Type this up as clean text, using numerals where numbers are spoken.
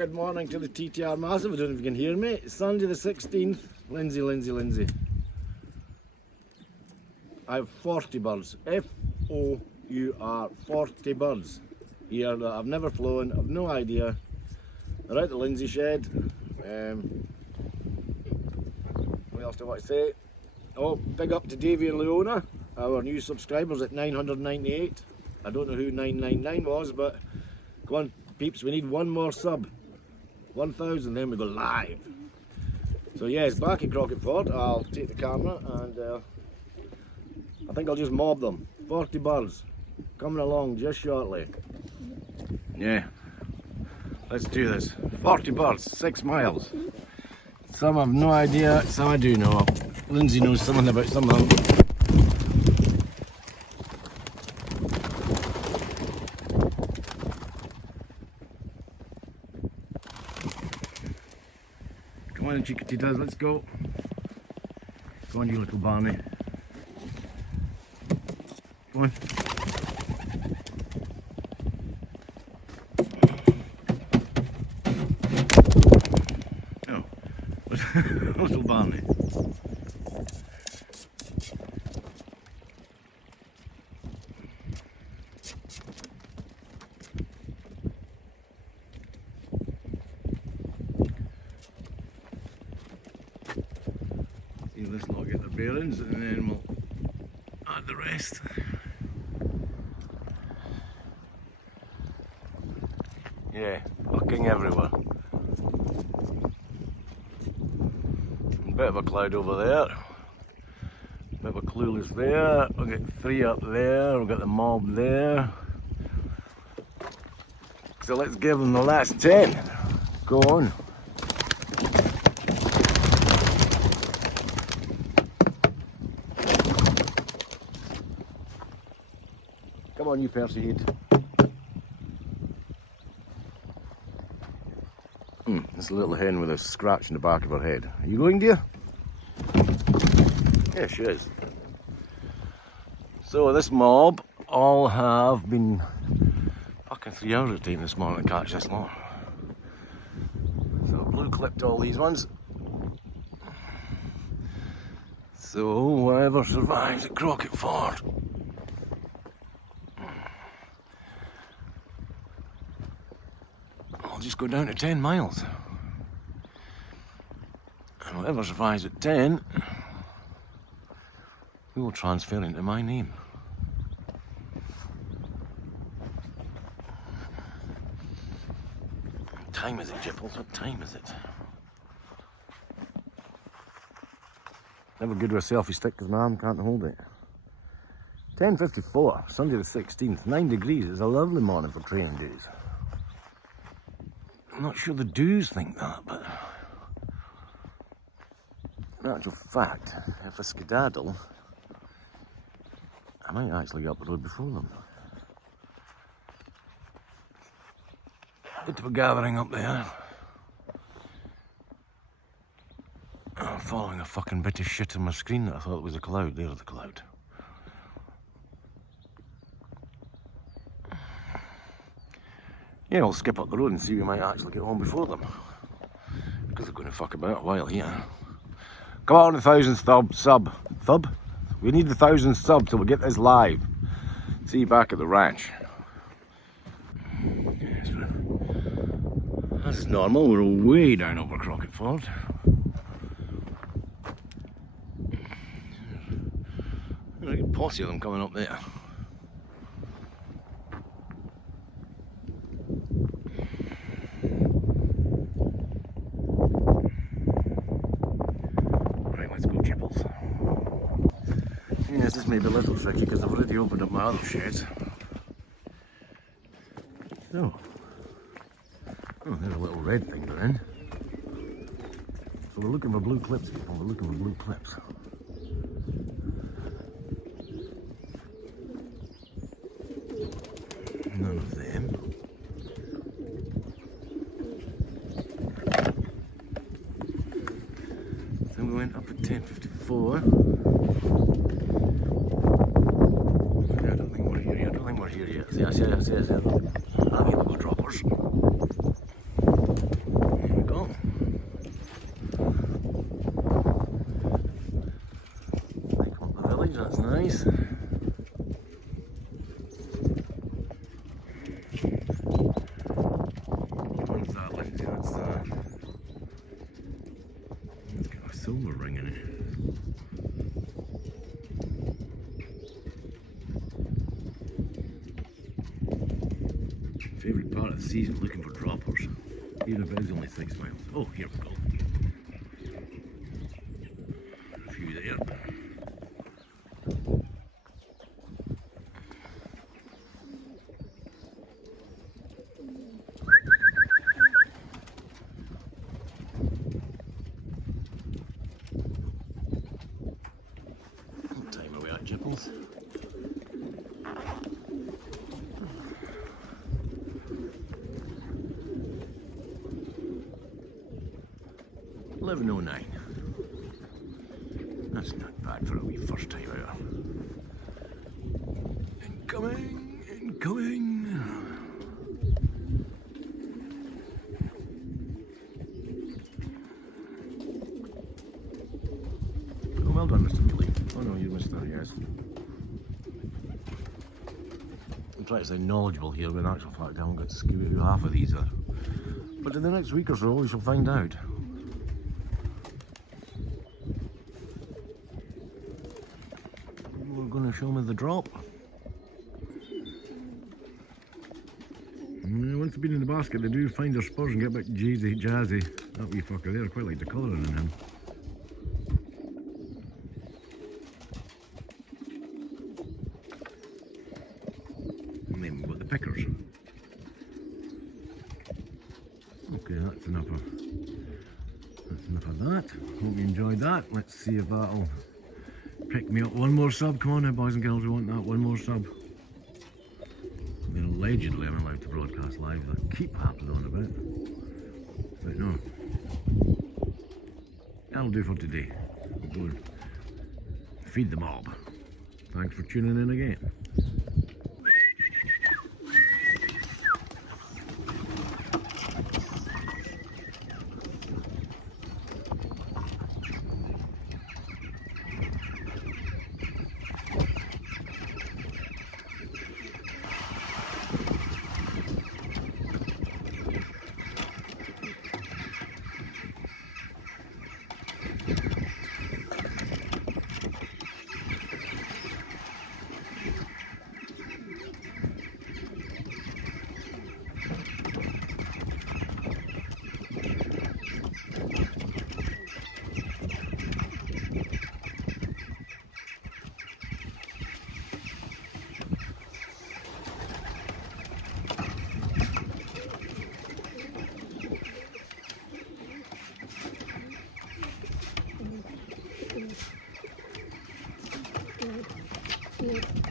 Good morning to the TTR Massive. I don't know if you can hear me. It's Sunday the 16th. Lindsay. I have 40 birds. F-O-U-R, 40 birds here that I've never flown. I've no idea. They're out the Lindsay shed. What else do I want to say? Oh, big up to Davey and Leona, our new subscribers at 998. I don't know who 999 was, but come on peeps, we need one more sub. 1,000, then we go live. So yes, back at Crockett Fort, I'll take the camera and I think I'll just mob them. 40 birds coming along just shortly. Yeah, let's do this. 40 birds, 6 miles. Some have no idea, some I do know. Lindsay knows something about some of them. Come on, Chiquititas, let's go. Come on, you little Barney. Come on. Oh, little Barney. Let's not get the bearings and then we'll add the rest. Yeah, fucking everywhere. A bit of a cloud over there. Bit of a clueless there. We'll get 3 up there. We've got the mob there. So let's give them the last 10. Go on. Come on, you Percy head. This little hen with a scratch in the back of her head. Are you going, dear? Yeah, she is. So this mob all have been fucking 3 hours it's taken this morning to catch this lot. So blue clipped all these ones. So whoever survives at Crockett Fort. I'll just go down to 10 miles. And whoever survives at 10, we will transfer into my name. What time is it, Jipples? What time is it? Never good with a selfie stick because my arm can't hold it. 10:54, Sunday the 16th, 9 degrees. It's a lovely morning for training days. I'm not sure the doos think that, but in actual fact, if I skedaddle, I might actually get up the road before them. Good to be gathering up there. I'm following a fucking bit of shit on my screen that I thought it was a cloud. There's the cloud. Yeah, I'll skip up the road and see if we might actually get home before them. Because they're going to fuck about a while here. Come on, 1,000 sub. Thub? We need the 1,000 sub till we get this live. See you back at the ranch. Yes, as is normal, we're way down over Crockett Fort. There's a good posse of them coming up there. Yes, this may be a little tricky because I've already opened up my other sheds. So, oh, there's a little red thing they're in. So we're looking for blue clips, people. We're looking for blue clips. None of them. Then we went up at 10:54. I don't think we're here yet. I don't think we're here yet. Yes. I think we'll go droppers. Favourite part of the season, looking for droppers. Even if it is only 6 miles. Oh, here we go. A few there. What time are we at, Jipples? $11:09. That's not bad for a wee first time out. Incoming, incoming. Oh, well done, Mr. Mealy. Oh no, you missed that, yes. I'm trying to sound knowledgeable here, but in actual fact I haven't got to scoop who half of these are. But in the next week or so we shall find out. We're going to show me the drop. Once they've been in the basket, they do find their spurs and get a bit jazzy. That wee fucker there, I quite like the colouring in him. And then we've got the pickers. Okay, that's enough of that. Hope you enjoyed that. Let's see if that'll pick me up. One more sub. Come on now, boys and girls, we want that. One more sub. I mean, allegedly I'm allowed to broadcast live. That keep happening on a bit. But no. That'll do for today. We'll go and feed the mob. Thanks for tuning in again. Yeah.